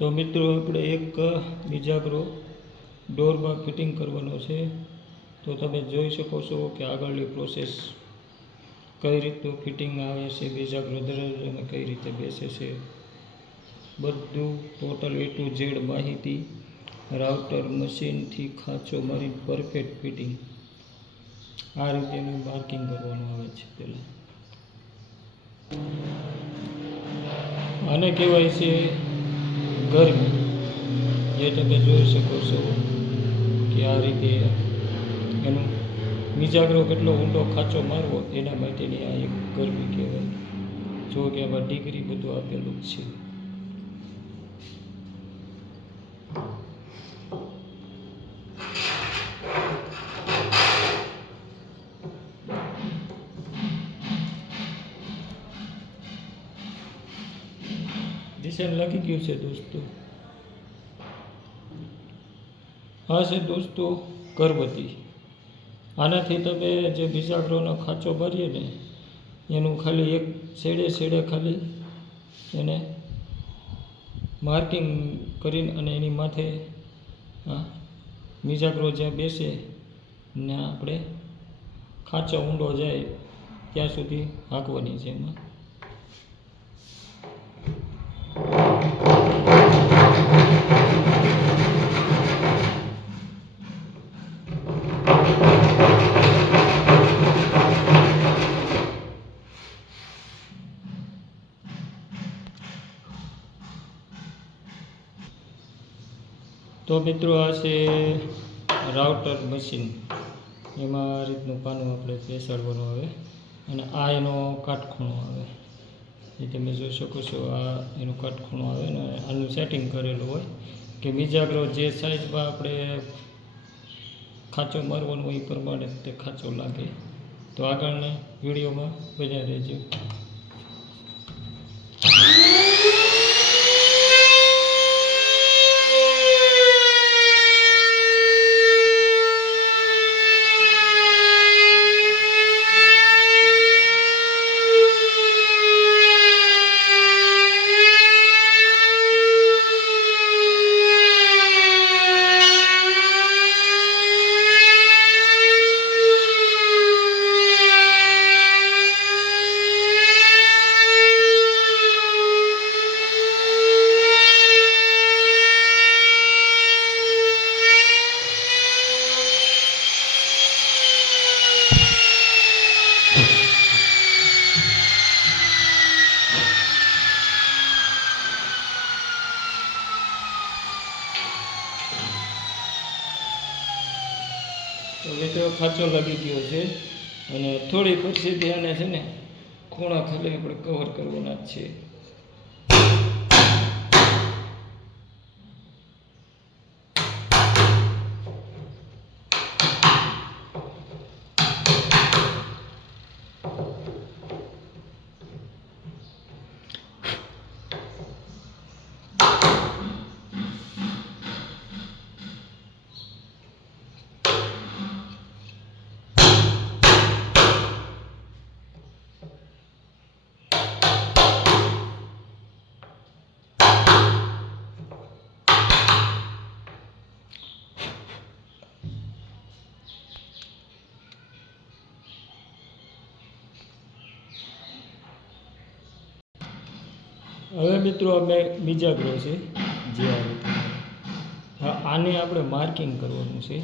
તો મિત્રો આપણે એક બીજાગ્રો ડોરમાં ફિટિંગ કરવાનો છે। તો તમે જોઈ શકો છો કે આગળની પ્રોસેસ કઈ રીતનું ફિટિંગ આવે છે, બીજાગ્રો દરવાજામાં કઈ રીતે બેસે છે, બધું ટોટલ A to Z માહિતી રાઉટર મશીનથી ખાંચો મારી પરફેક્ટ ફિટિંગ આ રીતે એનું માર્કિંગ કરવાનું આવે છે। પહેલાં આને કહેવાય છે ગરમી, જે તમે જોઈ શકો છો કે આ રીતે એનું બીજાગ્રો કેટલો ઊંડો ખાંચો મારવો એના માટેની આ એક ગરમી કહેવાય। જો કે આમાં ડિગ્રી બધું આપેલું જ છે। નિશાન લાગી ગયું છે દોસ્તો। હા છે દોસ્તો કરવતી। આનાથી તમે જે બીજાગ્રોનો ખાંચો ભરીએ ને એનું ખાલી એક છેડે ખાલી એને માર્કિંગ કરીને અને એની માથે બીજાગ્રો જ્યાં બેસે ને આપણે ખાંચો ઊંડો જાય ત્યાં સુધી હાંકવાની છે એમાં। તો મિત્રો આ છે રાઉટર મશીન, એમાં આ રીતનું પાનું આપણે બેસાડવાનું આવે અને આ એનો કાટખૂણો આવે, એ તમે જોઈ શકો છો। આ એનું કાટખૂણો આવે ને આનું સેટિંગ કરેલું હોય કે બીજાગ્રો જે સાઈઝમાં આપણે ખાંચો મારવાનો હોય એ પ્રમાણે તે ખાંચો લાગે। તો આગળના વિડીયોમાં બન્યા રહેજો। તો મિત્રો ખાંચો લાગી ગયો છે અને થોડી પછી આને છે ને ખૂણા ખાલી આપણે કવર કરવાના જ છે। હવે મિત્રો અમે બીજાગ્રો છે જે આ રીતે આને આપણે માર્કિંગ કરવાનું છે।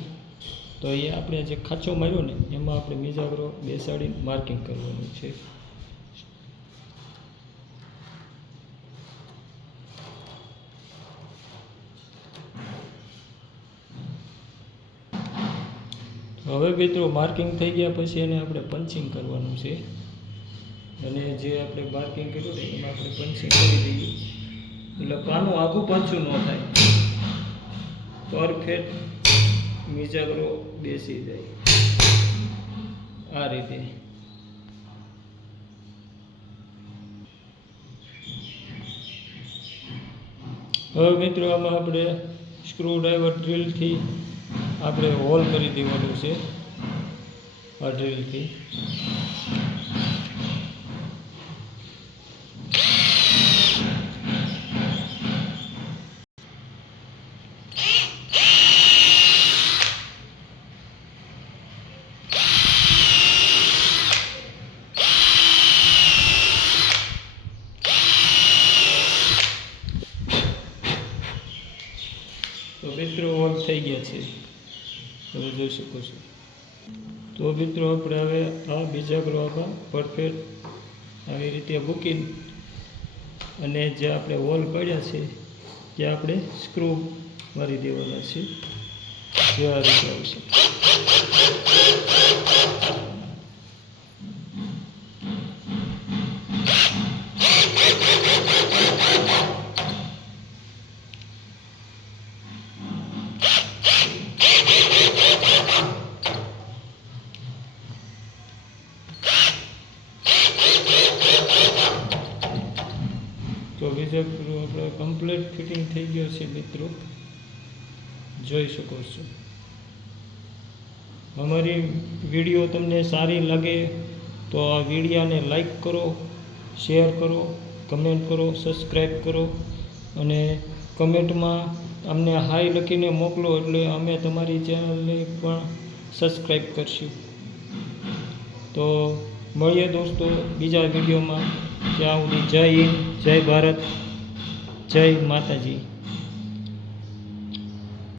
તો એ આપણે જે ખાંચો માર્યો ને એમાં આપણે બીજાગ્રો બેસાડીને માર્કિંગ કરવાનું છે। હવે મિત્રો માર્કિંગ થઈ ગયા પછી એને આપણે પંચિંગ કરવાનું છે અને જે આપણે માર્કિંગ કર્યું ને એમાં આપણે પંચિંગ કરી દઈએ એટલે પાનું આખું પાછું ન થાય, પરફેક્ટ બીજાગ્રો બેસી જાય આ રીતે। હવે મિત્રો આમાં આપણે સ્ક્રૂડ્રાઈવર ડ્રીલથી આપણે હોલ કરી દેવાનું છે આ ડ્રીલથી। તો મિત્રો ઓન થઈ ગયા છે, તમે જોઈ શકો છો. તો મિત્રો આપણે હવે આ બીજા ગ્લોમાં પરફેક્ટ આવી રીતે મૂકીને અને જે આપણે હોલ પડ્યા છે ત્યાં આપણે સ્ક્રૂ મારી દેવાના છે, જે આ રીતે આવશે. તો બીજા આપણે કમ્પ્લીટ ફિટિંગ થઈ ગયો છે મિત્રો, જોઈ શકો છો. અમારી વિડીયો તમને સારી લાગે તો આ વિડીયાને લાઈક કરો, શેર કરો, કમેન્ટ કરો, સબસ્ક્રાઈબ કરો અને કમેન્ટમાં અમને હાઈ લખીને મોકલો એટલે અમે તમારી ચેનલને પણ સબસ્ક્રાઈબ કરશું. તો મળીએ દોસ્તો બીજા વિડીયોમાં. ત્યાં સુધી જય હિન્દ, જય ભારત, જય માતાજી.